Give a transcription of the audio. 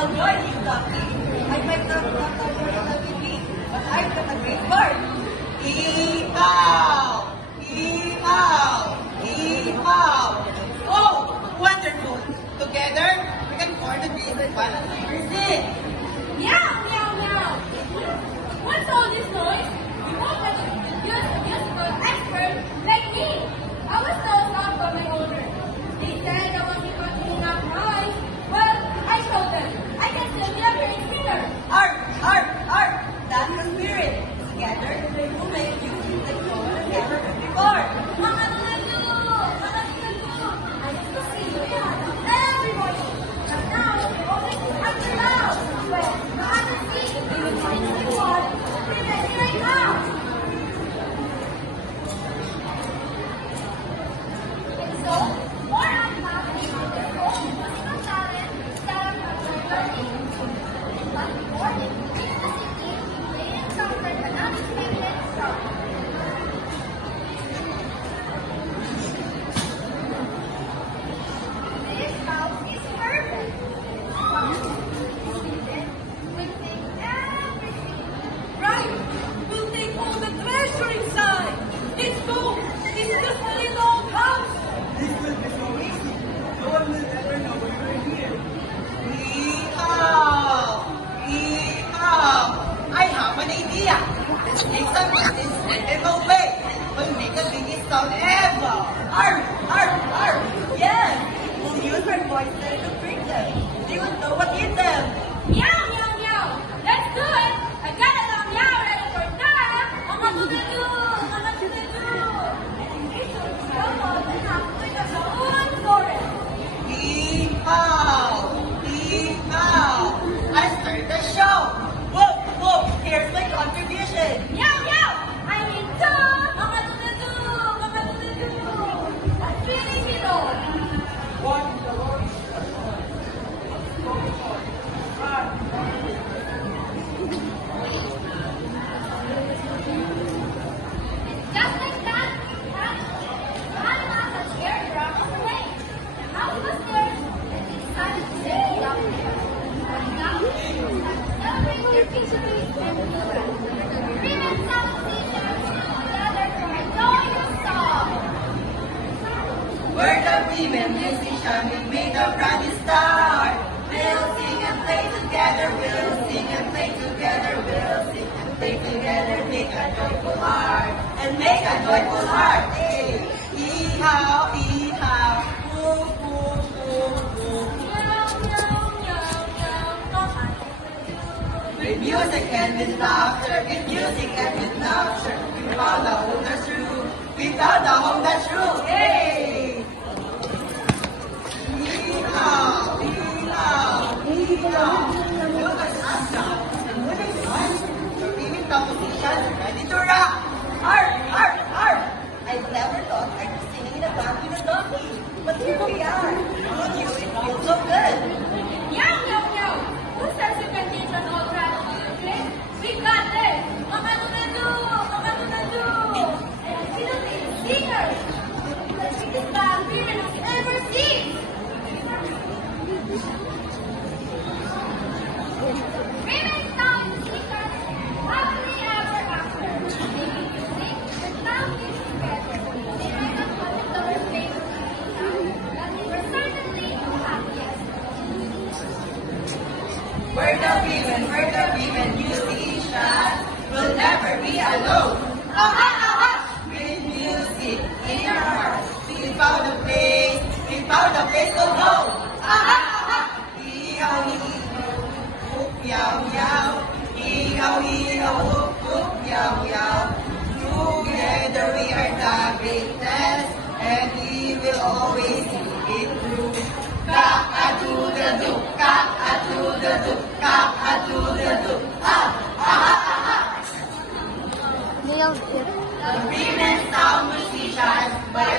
avoid you talking. I might not talk talking, but I've got a great part. Eehaw! Eehaw! Eehaw! Oh, wonderful! Together, we can form the greatest balance we sing. Meow, meow, meow. What's all this noise? You won't let use a musical expert like me. I was told off by my owner. They said I won't be causing enough noise. Well, I told them I can still be a great singer. Art, art, art! That's the spirit. Together, we will make you feel like no one has ever heard before. Mga tuladu! Mga tuladu! I used to see you in everybody. But now, you always act loud. Well, the other seat, you will find the one prevent me right now. And so, more unhappening with the whole musical talent that I'm learning. But before they reach the city, they encountered an unexpected problem. This house is perfect. We'll take everything. Right! We'll take all the treasure inside! Let's go! It's just a little old house! This will be so easy. No one will ever know we were here. Eehaw! Eehaw! I have an idea. Let's make some this technical way. We'll make the biggest sound ever. Arr! Arr! Arr! Yes! We'll use our voices to bring them. They will know what hit them. Meow, meow, meow. Let's do it. I got a long meow ready for that. Mga tuladu! Mga tuladu! And in case you stumble and have to wake up the whole forest. Eehaw! Eehaw! I start the show. Whoa! Whoa! Here's my contribution. Meow, meow. I mean, mga tuladu! Mga tuladu! I'm feeling it all. What in the world is that noise? What's going on? Run! Just like that, Grandma had shared the rock of the lake. The house was there, and they decided to take it out there. And now, celebrate their victory and bluegrass. Women sang seasons together for a joyous song. We're the women musicians, we made a brand new start. We'll sing and play together, we'll sing and play together, we'll sing and play together, make a joyful heart, and make a joyful heart. Hey, eehaw, eehaw, woo, woo, woo, woo. Meow, meow, meow, meow, With music and with laughter, with music and with laughter, we found a home that's true, we found a home that's true. Hey! Eehaw, eehaw, eehaw. Look at us now. And what is fun? The female competition is ready to rock. Arr, arr, arr. I've never thought I'd be singing in a band with a donkey. But here we are. Don't you? It feels so good. meow, meow, meow. Who says you can teach us all that? Okay? We got this. Mga tuladu! Mga tuladu! And I see the lead singers. The biggest band women has ever seen. Women sound singers happily ever after. They make music with families together. They might not have the first favorite but they were certainly the happiest. We're the women musicians. We'll never be alone. Aha, aha! With music in our hearts. We found a place to go. Aha, aha! Eehaw, eehaw, whoop, yow, yow. Eehaw, eehaw, whoop, whoop, yow, yow. Together we are the greatest, and we will always see it through. Cock-a-doodle-doo, cock-a-doodle-doo, cock-a-doodle-doo. Ah, ah, ah, ah. Nailed it. The women sound musicians by